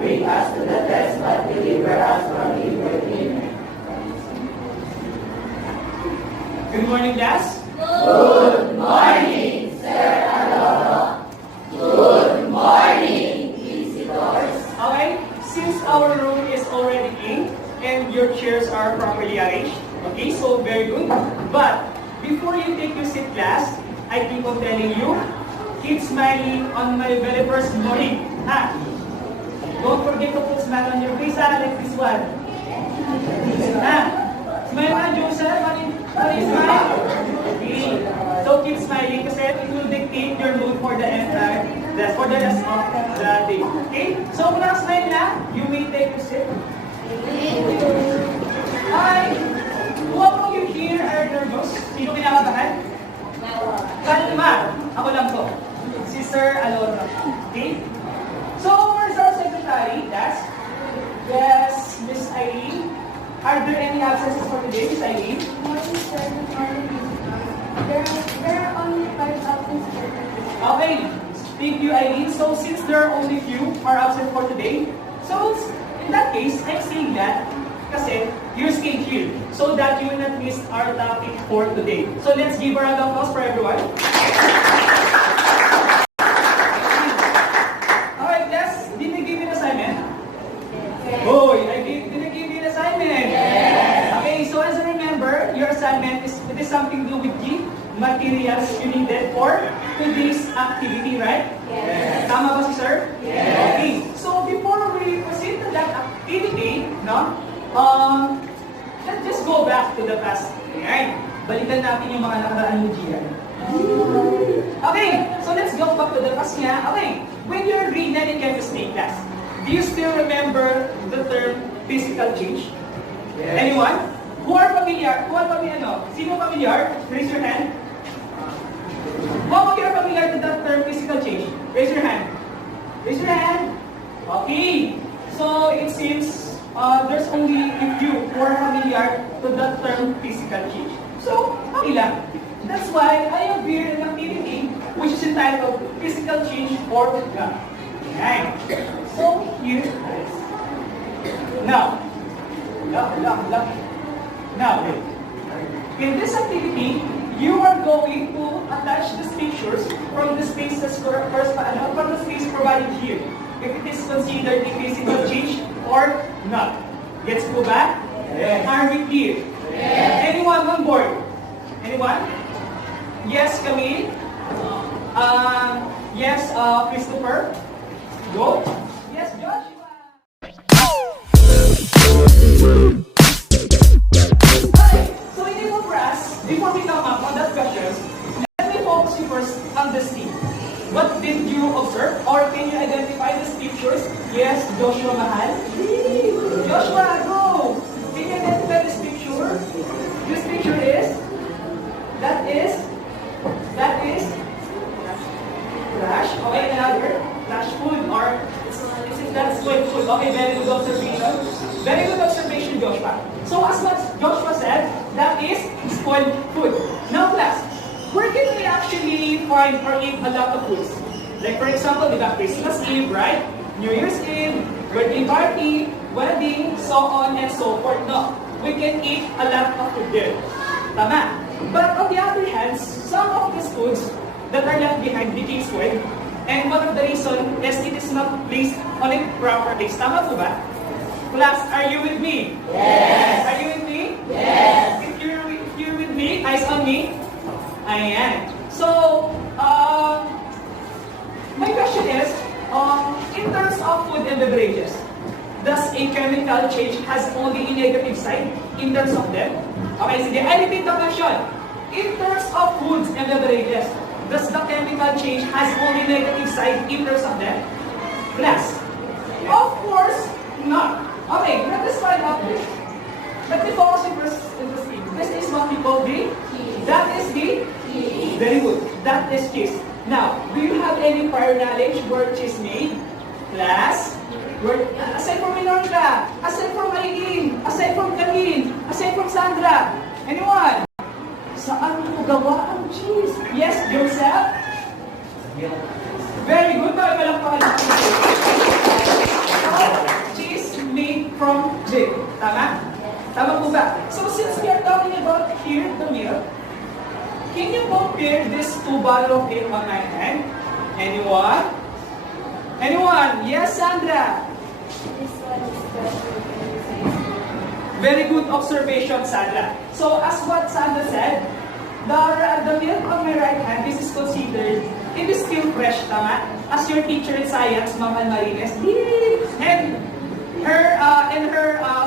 bring us to the test, but deliver us from evil. Amen. Good morning, class. Good morning, Sir Aloro. Good morning, visitors. Okay, since our room is already clean and your chairs are properly arranged, okay, so very good. But before you take your seat, class, I keep on telling you, keep smiling on my very first morning. Ha? Don't forget to put smile on your face, like this one. Ha? Smile ka, Joseph. What is smile? Okay. So keep smiling kasi it will dictate your mood for the entire, for the rest of the day. Okay? So kung nakasmile na, you may take your seat. Hi! Who among you here are nervous? Sino kinakabahan? Kalma! Ako lang to. Si Sir Aloro. Okay? So, where's our secretary? Yes, Miss Eileen. Are there any absences for today, Miss Eileen? Morning, sir. Good morning, there are only 5 absence for today. Okay. Thank you, Eileen. So, since there are only few are absent for today, so in that case, I'm saying that kasi you're staying here so that you will not miss our topic for today. So, let's give a round of applause for everyone. Alright, class. Did I give you an assignment? Oh, did I give you an assignment? Yes. Okay, so as I remember, your assignment is it is something to do with the materials you needed for today's activity, right? Yes. Tama ba si sir? Yes. Okay, so before we proceed to that activity, no, let's just go back to the past. Alright, balikan natin yung mga nakaraan ni Gian. Okay, so let's go back to the past nga. Okay, when you're grade 9 in chemistry class, do you still remember the term physical change? Yes. Anyone? Who are familiar? Sino familiar? Raise your hand. Who among you are familiar to that term physical change? Raise your hand. Raise your hand. Okay. So it seems there's only a few who are familiar to that term physical change. So, okay lang. That's why I have here an activity which is entitled Physical Change for God. Okay. So, here guys. Now, in this activity, you are going to attach the pictures from the spaces from the space provided here. If it is considered a physical change or not. Gets go back? Yes. Are we clear? Yes. Anyone on board? Anyone? Yes, Camille? Yes, Christopher? Go? Yes, Joshua? So in the class, before we come up on that questions, let me focus you first on the scene. What did you observe? Or can you identify the pictures? Yes, Joshua Mahal. Joshua, go! Can you identify this picture? This picture is? That is flash. Okay, another flash food or that's food. Okay, very good observation. Very good observation, Joshua. So as what Joshua said, that is spoiled food. Now class, where can we actually find or eat a lot of foods? Like for example, we got Christmas Eve, right? New Year's Eve, birthday party, wedding, so on and so forth. No, we can eat a lot of food there. Tama. But on the other hand, some of these foods that are left behind became spoiled. And one of the reasons is it is not placed on a proper place. Tama po ba? Class, are you with me? Yes. Are you with me? Yes. If you're with me, eyes on me. Ayan. So, my question is, in terms of food and beverages, does a chemical change has only a negative side in terms of them? Okay, sige, I repeat the question. In terms of foods and beverages, does the chemical change has only negative side in terms of them? Class? Of course not. Okay, let us find out this. Let me focus first in the screen. This is what we call the cheese. That is the cheese. Very good. That is cheese. Now, do you have any prior knowledge where cheese made? Class? Aside from Minorca, aside from Aileen, aside from Camille, aside from Sandra, anyone? Saan mo gawa ang cheese? Yes, Joseph? Very good. Bakit palakpakan natin? Tama? Tama po ba? So since we are talking about here, the milk, can you compare this two bottle of milk on my hand? Anyone? Anyone? Yes, Sandra? This one is special. Very good observation, Sandra. So as what Sandra said, the milk on my right hand, this is considered, it is still fresh, tama? As your teacher in science, Ma'am Marines, and her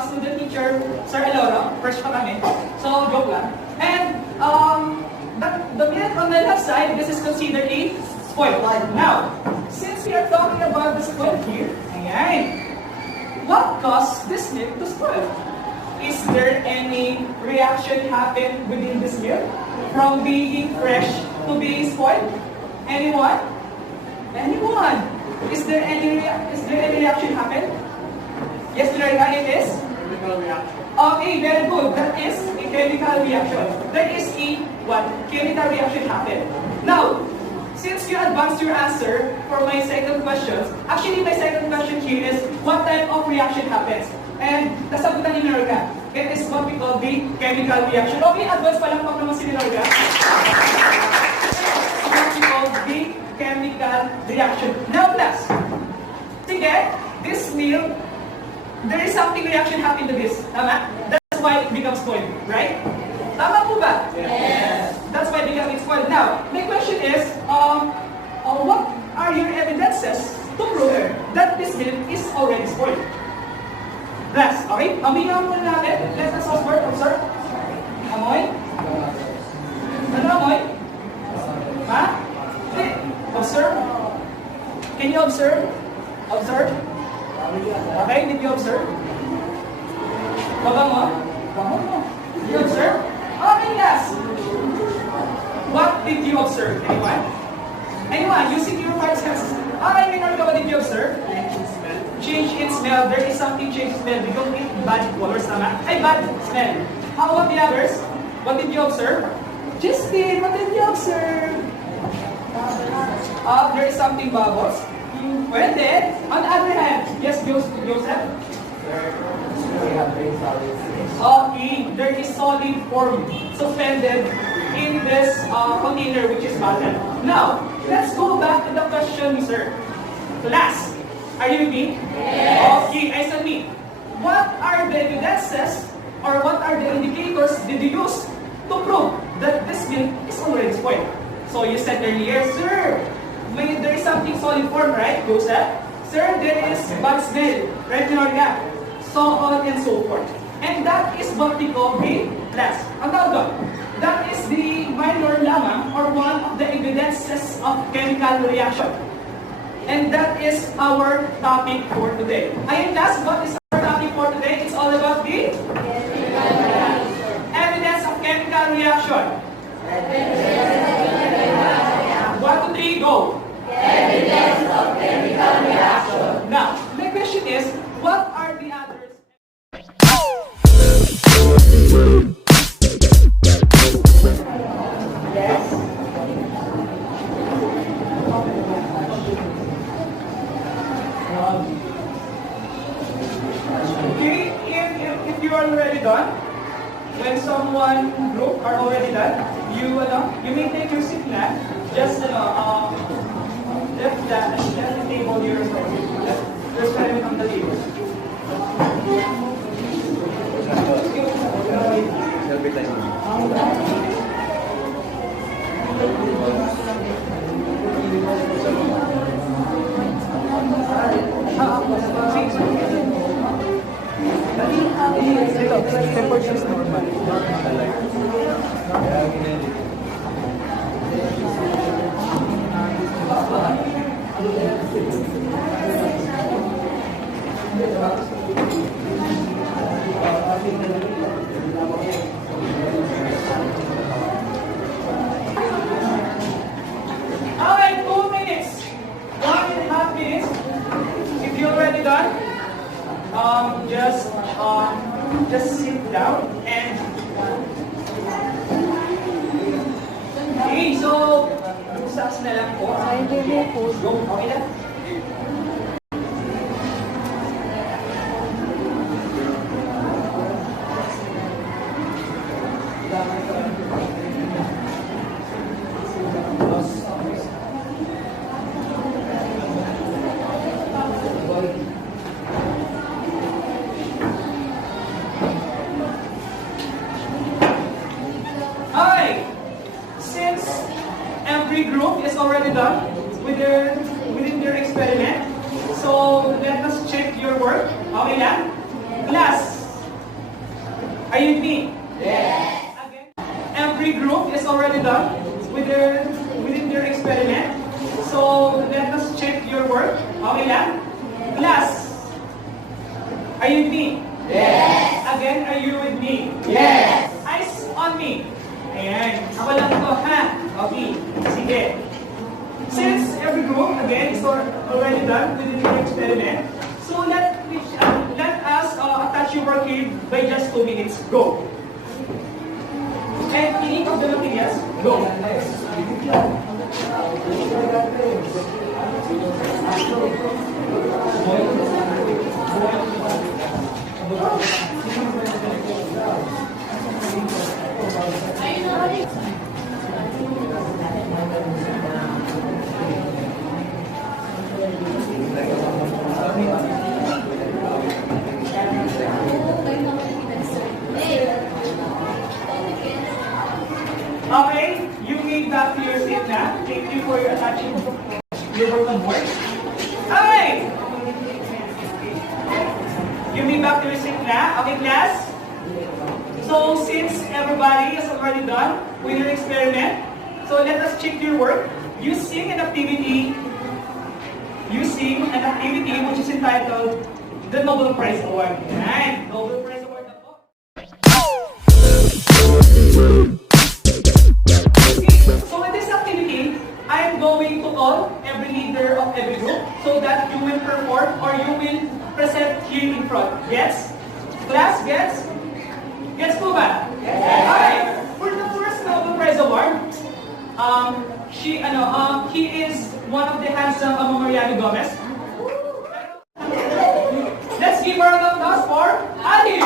student teacher, Sir Eloro, fresh pa kami. So, joke lang. And the milk on the left side, this is considered a spoiled. Now, since we are talking about the spoiled here, ayan, what caused this milk to spoil? Is there any reaction happen within this milk from being fresh to being spoiled? Anyone? Anyone? Is there any reaction happen? Yes, Lorena, it is? Chemical reaction. Okay, very good. That is a chemical reaction. That is a what? Chemical reaction happen. Now, since you advanced your answer for my second question, actually my second question here is what type of reaction happens? And nasagutan ni Norga, it is what we call the chemical reaction. Okay, advance pa lang naman si Norga. What we call the chemical reaction. Now, class, to get this milk, there is something reaction happen to this. Tama? That's why it becomes spoiled, right? Tama po ba? Yes. That's why it becomes spoiled. Now, my question is, what are your evidences to prove that this milk is already spoiled? Class, okay? Amoyan muna natin. Let us observe. Amoy? Ano amoy? Ha? Observe? Can you observe? Observe? Okay, did you observe? Baba mo? Baba mo. Did you observe? Okay, class. What did you observe? Anyone? Anyone? Using your five senses. Okay, Leonardo, what did you observe? Change in smell. There is something change in smell. We don't eat bad colors, tama? Ay, bad smell. How about the others? What did you observe? Justin, what did you observe? There is something bubbles. Well then, on the other hand, yes, Joseph? Okay, there is solid form suspended in this container which is bottle. Now, let's go back to the question, sir. Class, are you with me? Yes. Okay, I said me. What are the evidences or what are the indicators did you use to prove that this milk is already spoiled? So you said earlier, sir, there is something solid form, right, Joseph? Sir, there is bad smell, right, Leonardo? So on and so forth. And that is what we call the class. Ang tawag doon, that is the minor lamang or one of the evidences of chemical reaction. And that is our topic for today. Ayun, class, what is our topic for today? It's all about the evidence of chemical reaction. 1, 2, 3, go. Evidence of chemical reaction. Now, my question is, what are the others? Yes. Okay, if you are already done, when someone group are already done, you may take your seat na. Just left the table here as well. Just put it on the table. Temperature is normal. Alright, 2 minutes. 1.5 minutes. If you're already done, just sit down and okay, so usas na lang po. Go, okay lang. work? Okay lang? Class, are you with me? Yes. Again, every group is already done within their experiment. So let us check your work. Okay lang? Class, are you with me? Yes. Again, are you with me? Yes. Eyes on me. Ayan. Ako lang to, ha? Okay. Sige. Since every group, again, is already done within the experiment, so let us attach your work here by just 2 minutes. Go. And in each of the materials, go. Okay, you may back to your seat na. Thank you for your attaching your work on board. Okay! You may back to your seat na. Okay, class? So, since everybody is already done with your experiment, so let us check your work using an activity which is entitled the Nobel Prize Award. Right? Nobel Prize Award na po. So in this activity, I am going to call every leader of every group so that you will perform or you will present here in front. Yes? Class, yes? Yes po ba? Yes. Okay. For the first Nobel Prize Award, he is one of the handsome Mariano Gomez. Let's give her a round of applause for Ali.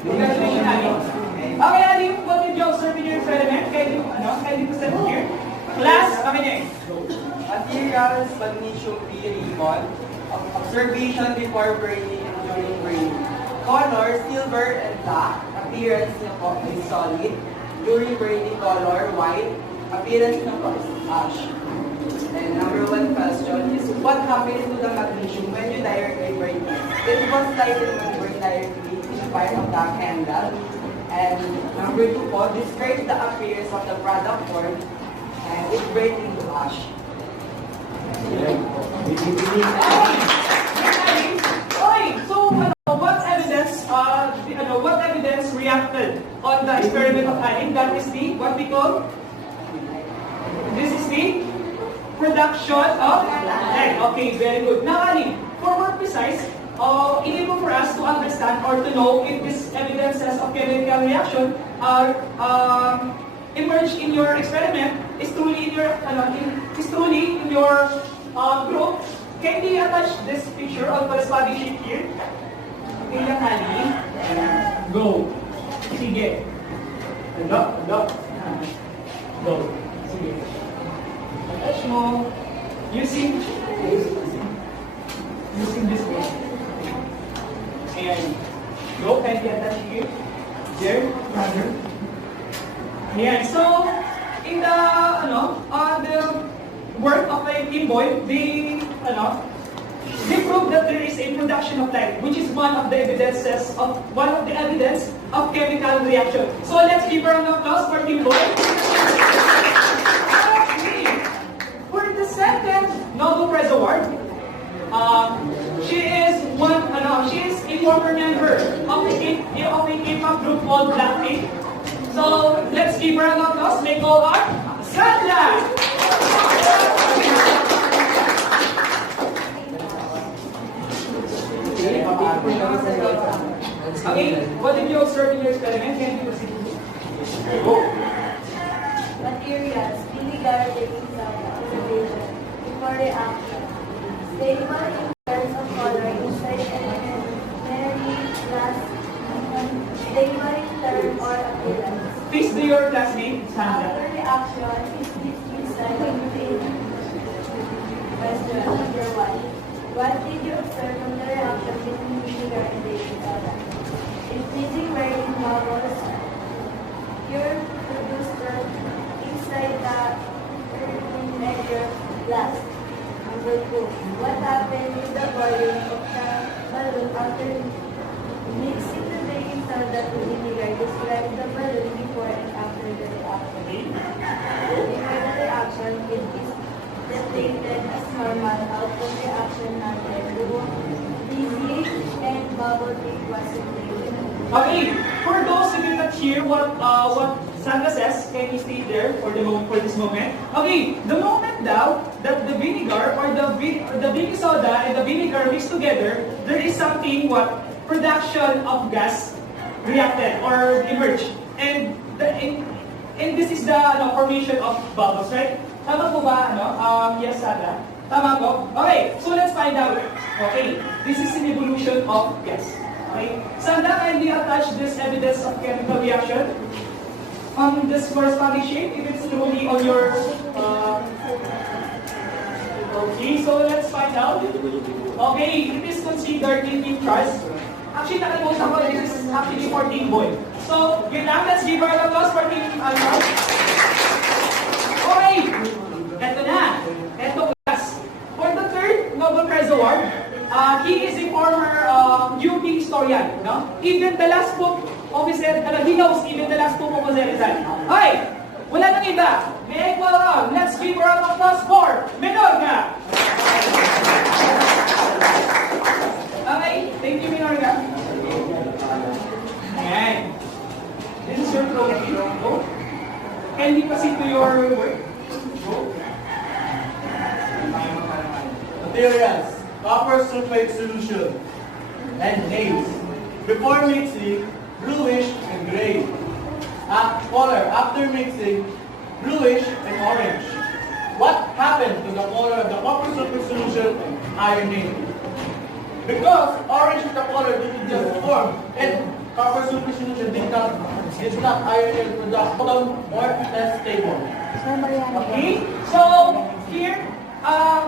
Congratulations, Ali. Okay, Ali, what did you observe in your experiment? Can you present here? Class, kami din. Materials, magnesium recall, observation before burning and during burning. Color, silver and black. Appearance niya po is solid. During burning, color, white. Appearance niya po is ash. And number 1 question is, what happens to the magnesium when you directly burn it? It was slightly burned directly in the fire of the candle. And number 2 po, describe the appearance of the product form and it burned into ash. So what evidence reacted on the experiment of Ali? That is the what we call. This is the production of light. Okay, very good. Now, Ali, for more precise, enable for us to understand or to know if these evidences of chemical reaction are emerged in your experiment is truly in your group. Can we attach this picture or corresponding sheet here? Okay lang, Ali. Go. Sige. Go. Sige. Attach mo. Using this way. Ayan. Go. Can we attach here? There. Brother. Ayan. So, in the work of a team boy, they prove that there is a production of light, which is one of the evidence of chemical reaction. So let's give her an applause for team boy. For the second Nobel Prize Award, she is a former member of a K-pop group called Blackpink. So let's give her an applause. They call her Sandra. Okay, what did you observe in your experiment? Can you proceed? Materials, illegal taking some observation before reaction. Stable in terms of color inside and very glass. Stable in term or appearance. Please do your class name, Sandra. After reaction, is this inside in question number 1. What did you observe from the reaction between vinegar and baking soda? If freezing wearing bubbles, pure producer inside Last. Number 2. What happened with the volume of the balloon after mixing the baking soda to vinegar? Describe the balloon before and after the reaction. Before the reaction, it is deflated as normal. Outcome reaction noted. Dizzy and bubble tea was secreted. Okay, for those who did not hear what Sandra says, can you stay there for this moment? Okay, the moment now that the vinegar or the baking soda and the vinegar mixed together, there is something what production of gas reacted or emerged, and this is the formation of bubbles, right? Tama po ba? Yes, Sandra. Tama po? Okay, so let's find out. Okay, this is an evolution of gas. Okay, Sandra, can you attach this evidence of chemical reaction on this corresponding shape if it's truly on your okay, so let's find out. Okay, it is considered in trust. Actually, nakalimutan ko, this is actually for Team Boy. So, yun lang, let's give her an applause for Team Alpha. Okay, eto na. Eto class. For the third Nobel Prize Award, he is a former UP historian. No? Even the last book officer, he knows even the last book of Jose Rizal. Okay, wala nang iba. May I welcome, let's give her an applause for Menorca. Okay, thank you, Menorca. Ayan. This is your trophy. Go. Can you proceed to your work? Go. Materials, copper sulfate solution, and names. Before mixing, bluish and gray. Color, after mixing, bluish and orange. What happened to the color of the copper sulfate solution and ironate? Because orange is the color that it just formed, and copper sulfate solution did not ironate to the bottom or less stable. Okay, so here,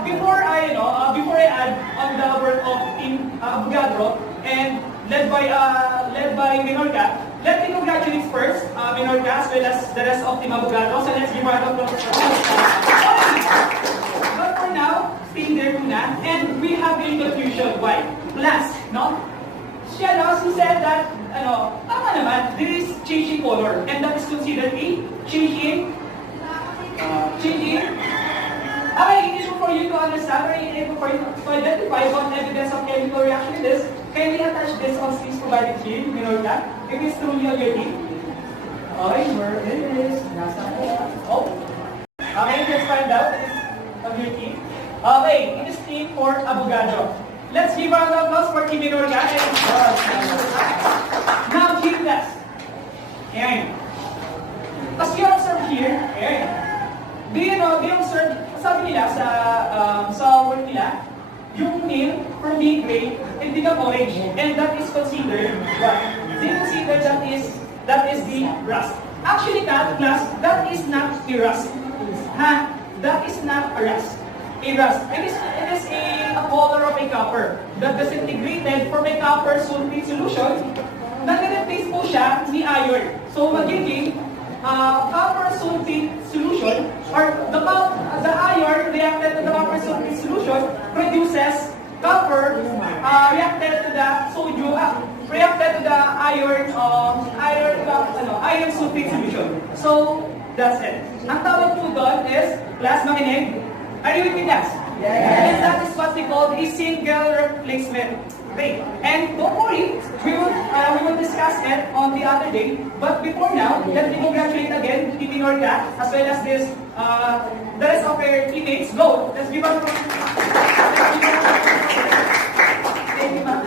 before I add on the work of Team Avogadro and led by Menorca, let me congratulate first Menorca as well as the rest of Team Avogadro. So let's give her a applause. But for now, stay there muna, and we have a confusion. Why? Plus, no? Siya also said that, tama naman, there is changing color, and that is considered a changing. Okay, it is for you to understand, or it is for you to identify what evidence of chemical reaction it is. Can we attach this on sleeves provided here, Menorca? If it's truly on your team. Okay, where it is? Nasa oh. Okay, let's find out. It is on your team. Okay, it is team for Avogadro. Let's give a round of applause for Team Menorca. Now, team test. Ayan. As you observe here, ayan. They observe, sabi nila sa work nila, yung nail from being gray, it become orange. And that is considered what? They consider that is the rust. Actually, class, that is not a rust. That is not a rust. A rust. It is a color of a copper that disintegrated from a copper sulfate solution. Nag-replace po siya ni iron. So, magiging copper sulfate solution, or the iron reacted to the copper sulfate solution produces copper reacted to the sodium, reacted to the iron sulfate solution. So that's it. Ang tawag po doon is, class, makinig. Are you with me, class? Yes. And that is what we call a single replacement rate. And don't worry, we will discuss it on the other day. But before now, let me congratulate again Team Menorca as well as this the rest of our teammates. Go! Let's give us thank you, ma'am.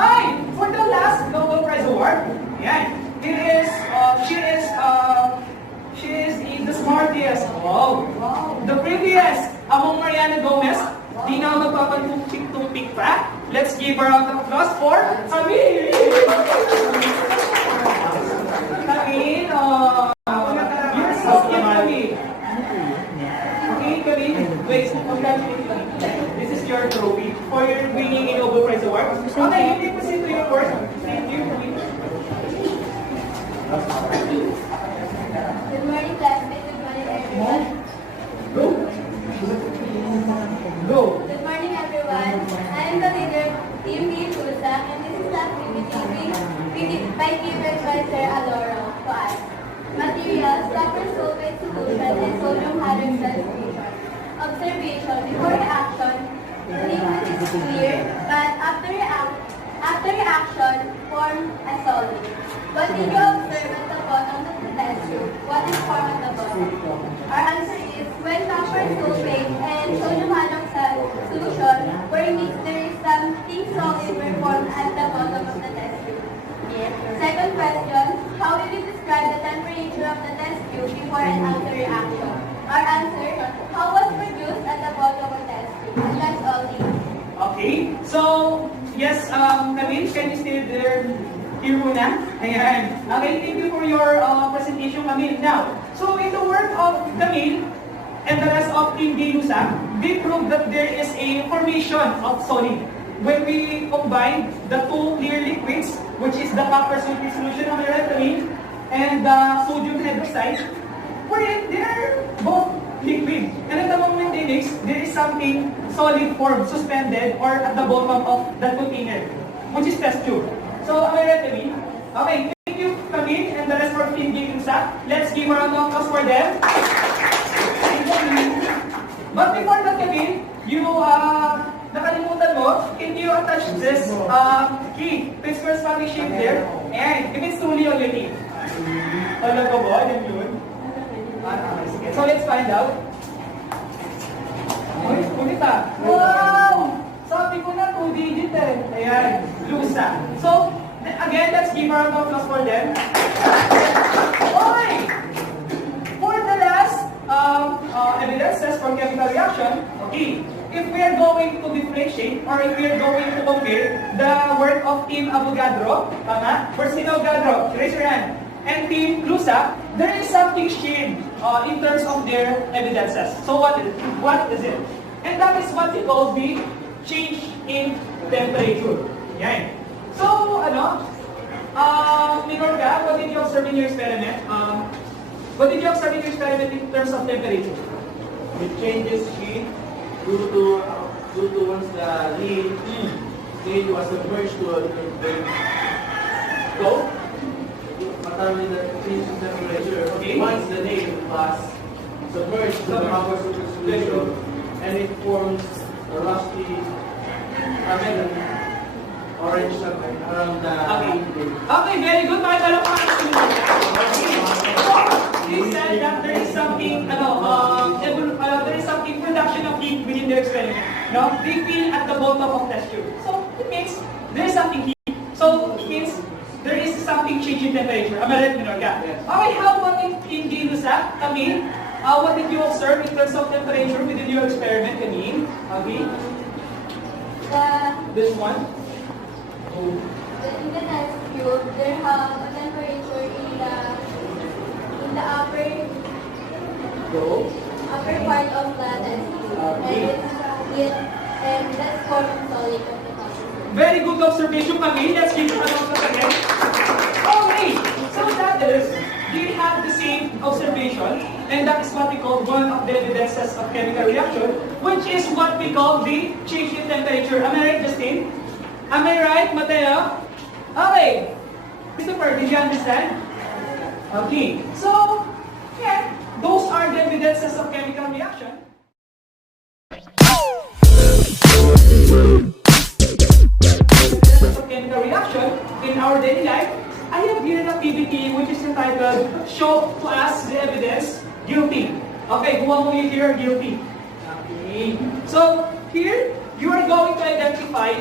Hi! For the last Nobel Prize Award, yeah, she is the smartest. Wow! The prettiest among Mariana Gomez. Di na magpapatumpik-tumpik pa. Let's give her a round of applause for Camille! Camille, you're so cute, Camille. Okay, Camille, wait, congratulations. This is your trophy for your winning a Nobel Prize Award. Okay, you may proceed to your course. Thank you, Camille. Good morning, classmates. Good morning, everyone. Go. observation before reaction, liquid is clear, but after reaction, form a solid. What did you observe at the bottom of the test tube? What is formed at the bottom? Our answer is when copper sulfate and sodium hydroxide solution were mixed, there is something solid were formed at the bottom of the test tube. Second question, how will you describe the temperature of the test tube before and after reaction? Our answer, how was produced at the bottom of the test tube? And that's all. Okay, so, yes, Camille, can you stay there? Here muna. Ayan. Okay, thank you for your presentation, Camille. Now, so in the work of Camille and the rest of Team Gilusa, they proved that there is a formation of solid. When we combine the two clear liquids, which is the copper sulfate solution, am I right, Camille? And the sodium hydroxide, wherein they're both liquid. And at the moment they mix, there is something solid form, suspended, or at the bottom of the container, which is test tube. So, am I right, Camille? Okay, thank you, Camille, and the rest of Team Gilusa. Let's give a round of applause for them. But before that, Camille, you, nakalimutan mo, can you attach this key to its corresponding shape there? And if it's truly on your key. Talaga ba? Yan yun? Sige. So let's find out. Uy, ulit ah. Wow! Sabi ko na 2 digit eh. Ayan, Lusa. So, again, let's give a round of applause for them. Okay! For the last evidences for chemical reaction, okay, if we are going to differentiate or if we are going to compare the work of Team Avogadro, tama? First Team Avogadro, raise your hand. And Team Lusa, there is something shared in terms of their evidences. So what is it? And that is what we call the change in temperature. Yan. So, Migorga, what did you observe in your experiment? What did you observe in your experiment in terms of temperature? It changes heat due to once the lead was submerged to a go. Determine the change in temperature. Okay. Once the nail was submerged to the copper sulfate solution, and it forms a rusty orange something around the Okay, very good. They said that there is something, there is something production of heat within their experiment. No? They feel at the bottom of test tube. So it means there is something heat. So it means there is something change in temperature. Am I right, Minorga? Yes. Okay, how about in Gilusa? Camille, what did you observe in terms of temperature within your experiment, Camille? Okay. This one. In the test tube, there have a temperature in the upper part of the test tube, and that's forming solid of the copper. Very good observation, Camille. Let's give it a round of applause again. Okay, so that is, they have the same observation, and that is what we call one of the evidences of chemical reaction, which is what we call the change in temperature. Am I right, Justin? Am I right, Mateo? Okay. Christopher, did you understand? Okay. So, yeah, those are the evidences of chemical reaction. Of chemical reaction in our daily life, I have here an activity which is entitled Show to Us the Evidence Guilty. Okay, who among you here are guilty? Okay. So, here, you are going to identify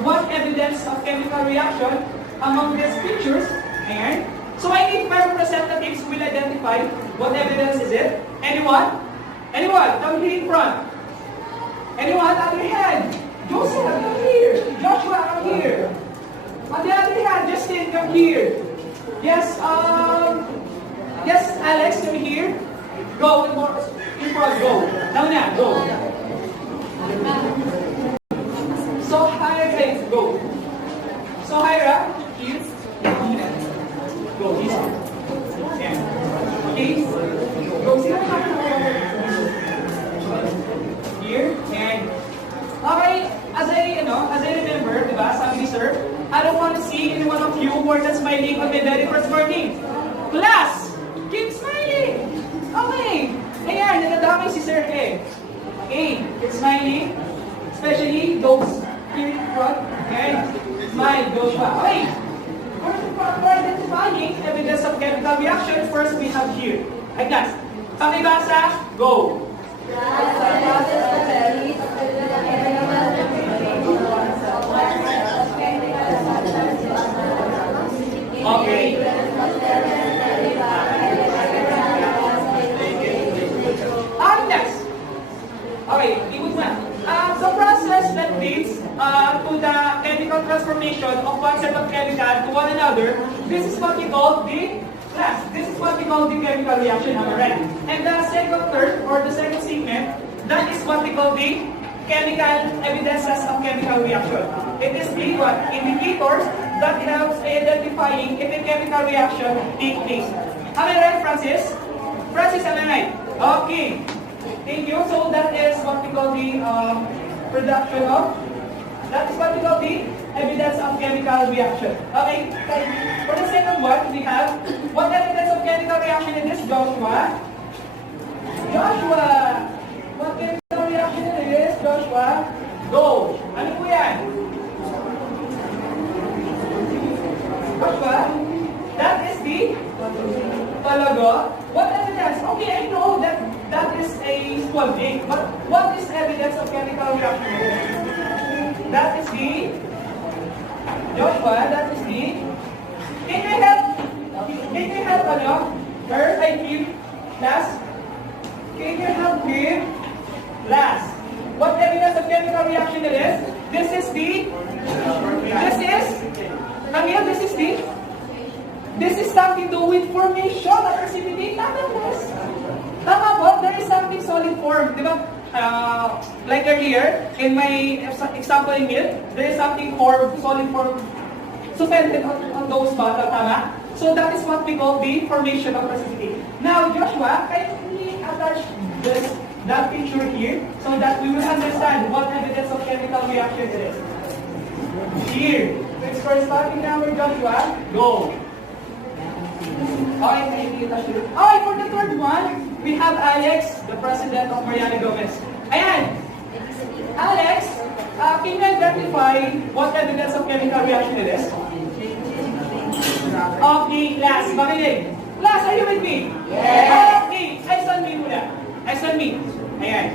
what evidence of chemical reaction among these pictures. And so I need my representatives who will identify what evidence is it. Anyone? Anyone? Come here in front. Anyone? Other hand. Joseph, come here. Joshua, come here. On the other hand, Justin, come here. Yes, yes, Alex, come here. Go, in front, go. Now, go. So, Hyra, go. So, Hyra, here. Go, this one. Yeah. Okay? Go, here, and okay, as I remember, diba, sabi ni sir, I don't want to see any one of you more than smiling on my very first morning. Class, keep smiling. Okay. Ayan, nadadamay si Sir A. A, it's smiling, especially those here in front. And smile, Joshua. Okay. For identifying evidence of chemical reaction, first we have here. Ay, class. Pakibasa, go. Okay. Next. Okay, ikot na. The process that leads to the chemical transformation of one set of chemical to one another, this is what we call the class. This is what we call the chemical reaction, am I right? And the second term, or the second segment, that is what we call the chemical evidences of chemical reaction. It is the what? Indicators that helps identifying if a chemical reaction takes place. Am I right, Francis? Francis, am I right? Okay. Thank you. So that is what we call the production of, that is what we call the evidence of chemical reaction. Okay. For the second one, we have what evidence of chemical reaction in this, Joshua? Joshua, what chemical reaction it is, Joshua? Go. Ano po yan? Joshua, that is the talaga. What evidence? Okay, I know that that is a small thing, but what is evidence of chemical reaction? That is the Joshua, that is the can you help ano? Her, I give class. Can you help me? Class. What evidence of chemical reaction it is? This is Camille, this is something to do with formation of precipitate. Tama po, there is something solid form. Di ba? Like earlier, in my example in milk, there is something solid form suspended on those bottles, tama? So that is what we call the formation of precipitate. Now, Joshua, can we attach that picture here so that we will understand what evidence of chemical reaction it is? Here. Let's first starting now with Joshua. Go. Okay, thank you. Okay, for the third one, we have Alex, the president of Mariana Gomez. Ayan. Alex, can you identify what evidence of chemical reaction it is? Okay, class. Makinig. Class, are you with me? Yes. Okay, explain me muna. Explain me. Ayan.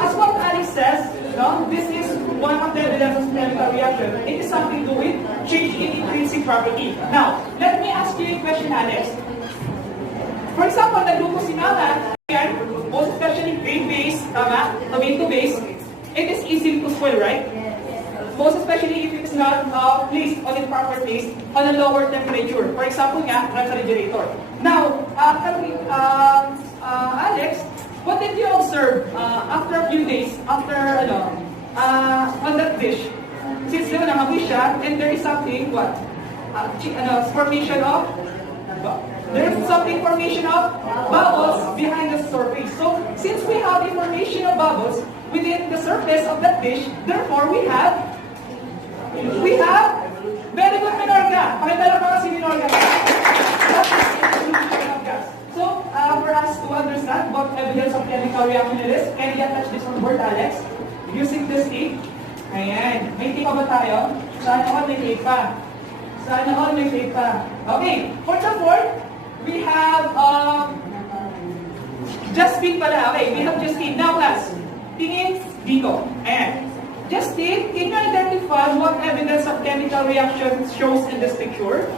As what Alex says, no, this is one of the evidence of chemical reaction. It is something to do with change in intrinsic property. Now, let me ask you a question, Alex. For example, nagluto si Mama, ayan, most especially grain base, tama, tomato base, it is easy to spoil, right? Most especially if it's not placed on a proper place on a lower temperature. For example nga, refrigerator. Now, Alex, what did you observe after a few days, after on that dish? Since yun, nangamoy siya, and there is something, what? Formation of? There is something formation of bubbles behind the surface. So, since we have the formation of bubbles within the surface of that dish, therefore we have very good Minorca. Pakita lang mga si Minorca. So, for us to understand what evidence of chemical reaction it is, can you attach this on board, Alex? Using this tape. Ayan. May tape pa ba tayo? Sana all may tape pa. Sana all may tape pa. Okay. For the fourth, we have Justin pala. Okay, we have Justin. Now, class. Tingin dito. Ayan. Justin, can you identify what evidence of chemical reaction shows in this picture?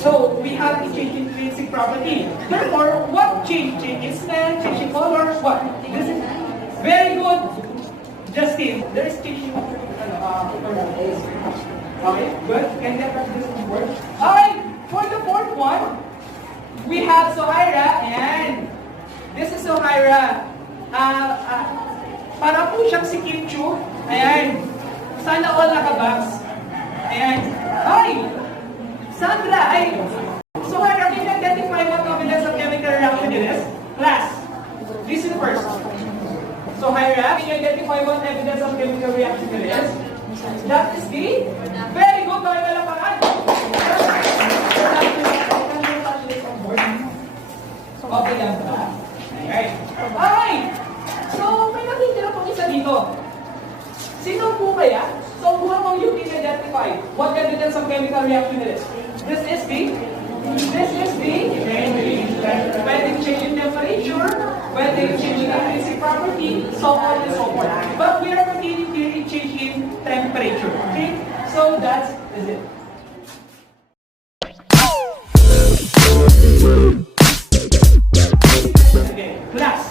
So, we have a change in intrinsic property. Therefore, what change? Change in smell, change in color, what? This is very good, Justin. There is change in okay, good. Can you get this on board? Alright, for the fourth one, we have Sohaira, and this is Sohaira. Para po siyang si Kim Chu. Ayan. Sana all nakabox. Ayan. Ay! Sandra, ay! Sohaira, can you identify what evidence of chemical reaction it is? Class, listen first. Sohaira, can you identify what evidence of chemical reaction it is? That is the very good. Bakit malapakan? Okay lang ba? Okay. Alright. So, may nakikita po isa dito. Sino po kaya? So, who among you can identify what evidence of chemical reaction it is? This is the pwedeng change in temperature, pwedeng change in intrinsic property, so on and so forth. But we are pertaining here in change in temperature. Okay? So that is it. Okay, class.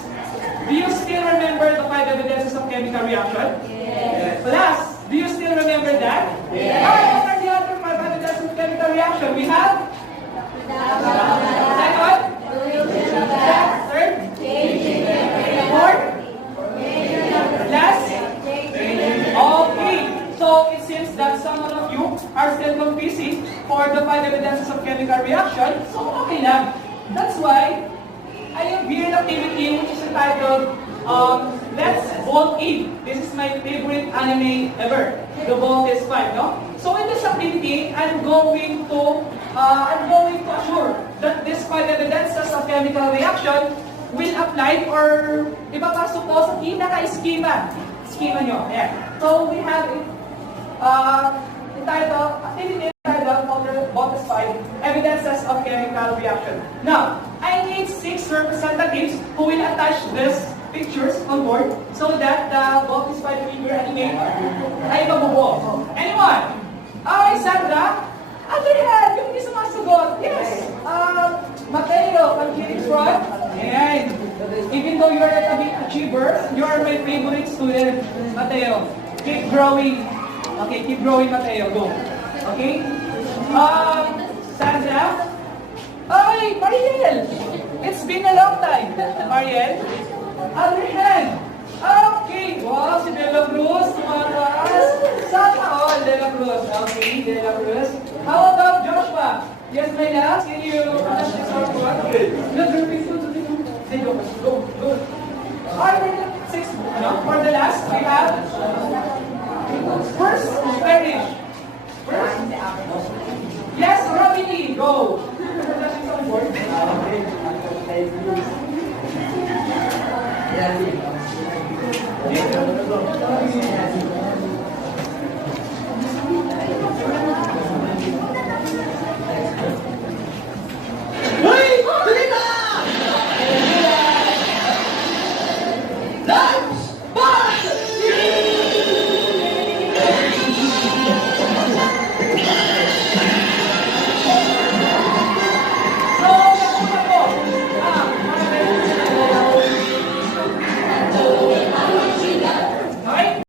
Do you still remember the 5 evidences of chemical reaction? Yes. Class, do you still remember that? Yes. Alright, what are the other 5 evidences of chemical reaction? We have? Second? Third? Fourth? Last? Okay. So it seems that some of you are still confusing for the 5 evidences of chemical reaction. So okay lang. That's why I have here an activity which is entitled Let's Vault In. This is my favorite anime ever. The Vault is 5, no? So in this activity, I'm going to assure that this 5 evidences of chemical reaction will apply or ipapasok ko sa pinaka-schema. Schema nyo. Ayan. So we have it entitled activity entitled Vault is 5 Evidences of Chemical Reaction. Now, I need 6 representatives who will attach these pictures on board so that the Vault is 5 figure anime ay mabubuo. Anyone? Sandra? Other hand, yung hindi sumasagot. Yes. Mateo, can you front? Ayan. Even though you are not a big achiever, you are my favorite student, Mateo. Keep growing. Okay, keep growing, Mateo. Go. Okay? Sandra? Ay, Mariel! It's been a long time. Mariel? Other hand. Okay. Wow, si Dela Cruz, tumataas. Sana all, Dela Cruz. Okay, Dela Cruz. How about Joshua? Yes, my love. Can you finish this out for us? Good. Go. Alright, for the last, we have first